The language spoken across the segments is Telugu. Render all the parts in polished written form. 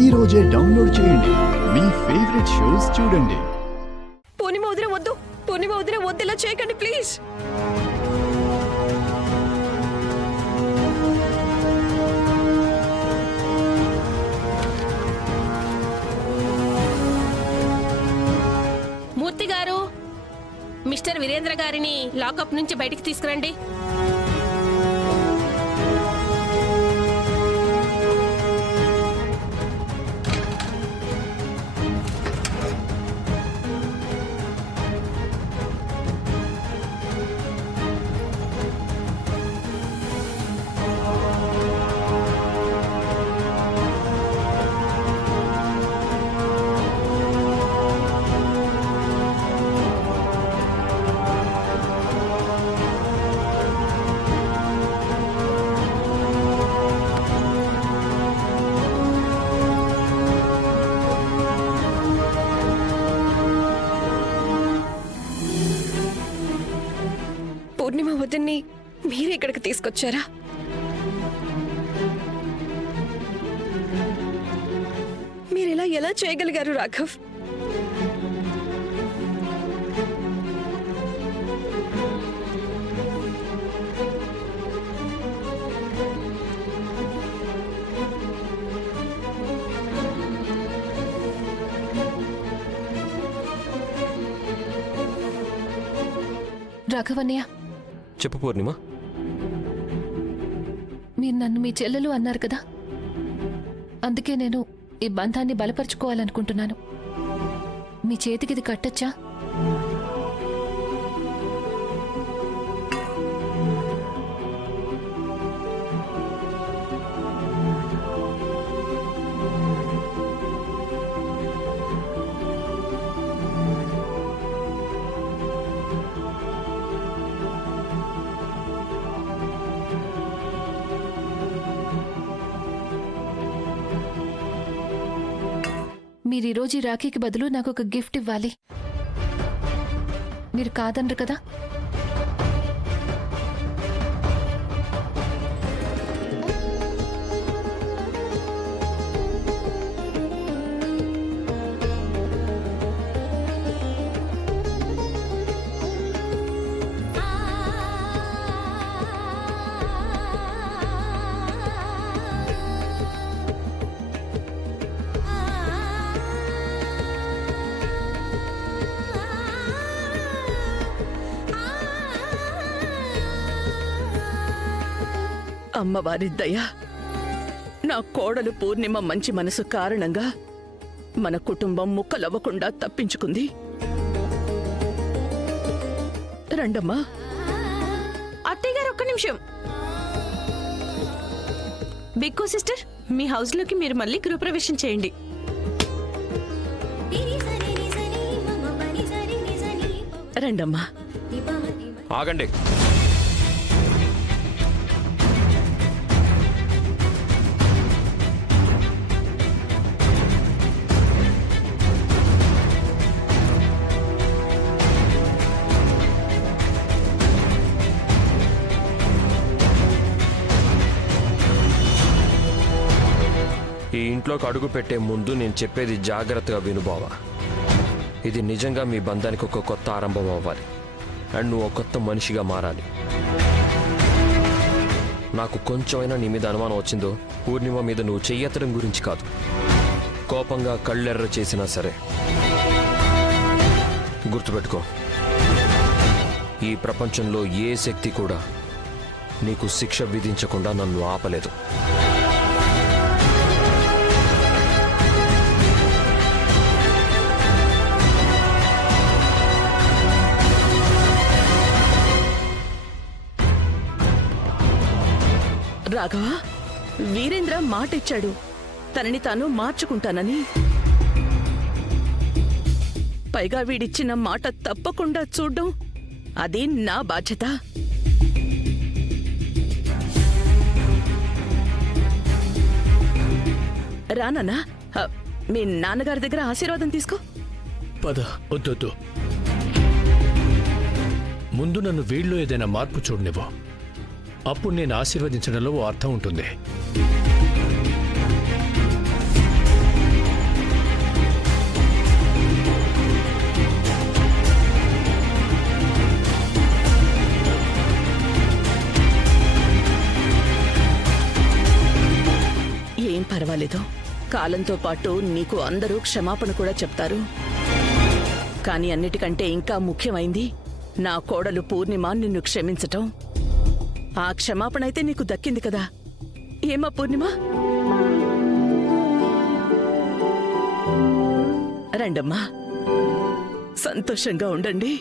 ఈ రోజే డౌన్లోడ్ చేయండి. మీ ఫేవరెట్ షోస్ చూడండి. పూర్ణిమ వదిన వద్దు, పూర్ణిమ వదిన వద్దు, ఇలా చేయకండి ప్లీజ్. మూర్తి గారు, మిస్టర్ వీరేంద్ర గారిని లాకప్ నుంచి బయటికి తీసుకురండి. పూర్ణిమ వదిన్ని మీరే ఇక్కడికి తీసుకొచ్చారా? మీరిలా ఎలా చేయగలిగారు రాఘవ్? రాఘవన్నయ్య, చెప్పు పూర్ణిమ. మీరు నన్ను మీ చెల్లెలు అన్నారు కదా, అందుకే నేను ఈ బంధాన్ని బలపరుచుకోవాలనుకుంటున్నాను. మీ చేతికి ఇది కట్టొచ్చా? మీరు ఈరోజు ఈ రాఖీకి బదులు నాకు ఒక గిఫ్ట్ ఇవ్వాలి. మీరు కాదనరు కదా? అమ్మవారి దయ, నా కోడలు పూర్ణిమ మంచి మనసు కారణంగా మన కుటుంబం ముక్కలవ్వకుండా తప్పించుకుంది. రండమ్మా. అత్తయ్య గారు, ఒక్క నిమిషం. బిక్కో సిస్టర్, మీ హౌస్ లోకి మీరు మళ్ళీ గృహప్రవేశం చేయండి. రండమ్మా. ఆగండి. ఈ ఇంట్లోకి అడుగు పెట్టే ముందు నేను చెప్పేది జాగ్రత్తగా విను బావా. ఇది నిజంగా మీ బంధానికి ఒక కొత్త ఆరంభం అవ్వాలి. అండ్ నువ్వు ఒక కొత్త మనిషిగా మారాలి. నాకు కొంచెమైనా నీ మీద అనుమానం వచ్చిందో పూర్ణిమ మీద నువ్వు చెయ్యెత్తడం గురించి కాదు, కోపంగా కళ్ళెర్ర చేసినా సరే గుర్తుపెట్టుకో, ఈ ప్రపంచంలో ఏ శక్తి కూడా నీకు శిక్ష విధించకుండా నన్ను ఆపలేదు. రాఘవ, వీరేంద్ర మాట ఇచ్చాడు తనని తాను మార్చుకుంటానని. పైగా వీడిచ్చిన మాట తప్పకుండా చూడ్డం అది నా బాధ్యత. రానా, మీ నాన్నగారి దగ్గర ఆశీర్వాదం తీసుకో. పద. వద్దొద్దు, ముందు నన్ను వీళ్ళు ఏదైనా మార్పు చూడనివ్వు. అప్పుడు నేను ఆశీర్వదించడంలో ఓ అర్థం ఉంటుంది. పర్వాలేదు. కాలంతో పాటు నీకు అందరూ క్షమాపణ కూడా చెప్తారు. కానీ అన్నిటికంటే ఇంకా ముఖ్యమైంది నా కోడలు పూర్ణిమ నిన్ను క్షమించటం. ఆ క్షమాపణ అయితే నీకు దక్కింది కదా. ఏమా పూర్ణిమ? రండమ్మా, సంతోషంగా ఉండండి.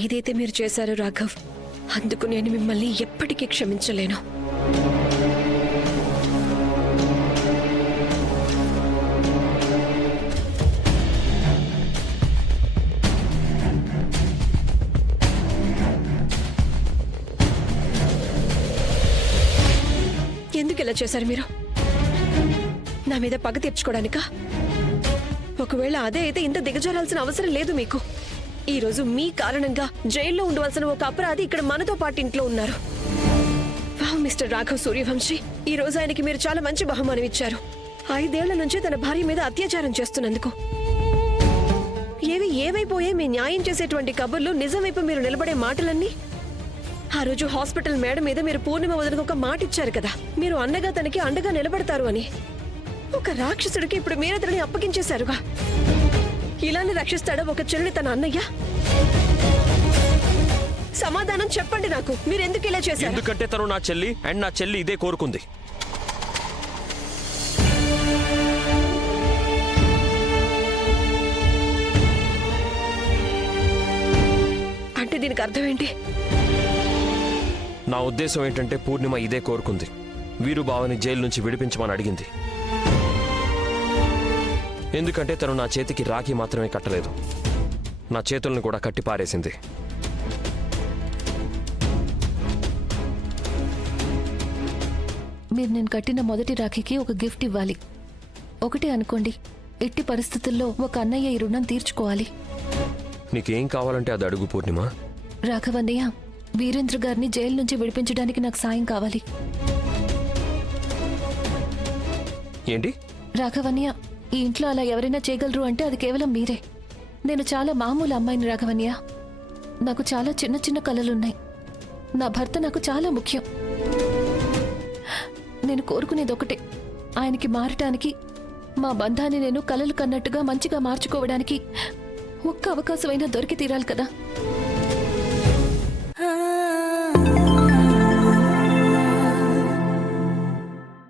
ఏదైతే మీరు చేశారో రాఘవ్, అందుకు నేను మిమ్మల్ని ఎప్పటికీ క్షమించలేను. ఎందుకు ఇలా చేశారు మీరు? నా మీద పగ తీర్చుకోవడానికా? ఒకవేళ అదే అయితే ఇంత దిగజారాల్సిన అవసరం లేదు మీకు. ఈ రోజు మీ కారణంగా జైల్లో ఉండవలసిన ఒక అపరాధి ఇక్కడ మనతో పాటు ఇంట్లో ఉన్నారు. వావ్, మిస్టర్ రాఘవ్ సూర్యవంశీ, ఈ రోజు ఆయనకి మీరు చాలా మంచి బహుమానం ఇచ్చారు. 5 ఏళ్ల నుంచి తన భార్య మీద అత్యాచారం చేస్తున్నందుకు. ఏవైపోయే మీ న్యాయం చేసేటువంటి కబుర్లు, నిజం వైపు మీరు నిలబడే మాటలన్నీ. ఆ రోజు హాస్పిటల్ మేడ మీద మీరు పూర్ణిమ వదనకు ఒక మాట ఇచ్చారు కదా, మీరు అన్నగా తనకి అండగా నిలబడతారు అని. ఒక రాక్షసుడికి ఇప్పుడు మీరే తనని అప్పగించేశారుగా. ఇలానే రక్షిస్తాడా ఒక చెల్లి తన అన్నయ్య? సమాధానం చెప్పండి నాకు. మీరు ఎందుకు ఇలా చేశారు? ఎందుకంటే తను నా చెల్లి, అండ్ నా చెల్లి ఇదే కోరుకుంది. అంటే దీనికి అర్థం ఏంటి? నా ఉద్దేశం ఏంటంటే పూర్ణిమ ఇదే కోరుకుంది. వీరు బావని జైలు నుంచి విడిపించమని అడిగింది. ఎందుకంటే తను నా చేతికి రాఖీ మాత్రమే కట్టలేదు, నా చేతులను కూడా కట్టి పారేసింది. మీరు నేను కట్టిన మొదటి రాఖీకి ఒక గిఫ్ట్ ఇవ్వాలి. ఒకటే అనుకోండి, ఎట్టి పరిస్థితుల్లో ఒక అన్నయ్య ఈ రుణం తీర్చుకోవాలి. నీకేం కావాలంటే అది అడుగు పూర్ణిమ. రాఘవన్నయ్య, వీరేంద్ర గారిని జైలు నుంచి విడిపించడానికి నాకు సాయం కావాలి. ఏంటి? రాఘవన్నయ్య, ఈ ఇంట్లో అలా ఎవరైనా చేయగలరు అంటే అది కేవలం మీరే. నేను చాలా మామూలు అమ్మాయిని రాఘవన్నయ్య. నాకు చాలా చిన్న చిన్న కలలున్నాయి. నా భర్త నాకు చాలా ముఖ్యం. నేను కోరుకునేది ఒకటే, ఆయనకి మారటానికి, మా బంధాన్ని నేను కలలు కన్నట్టుగా మంచిగా మార్చుకోవడానికి ఒక్క అవకాశమైనా దొరికి తీరాలి కదా.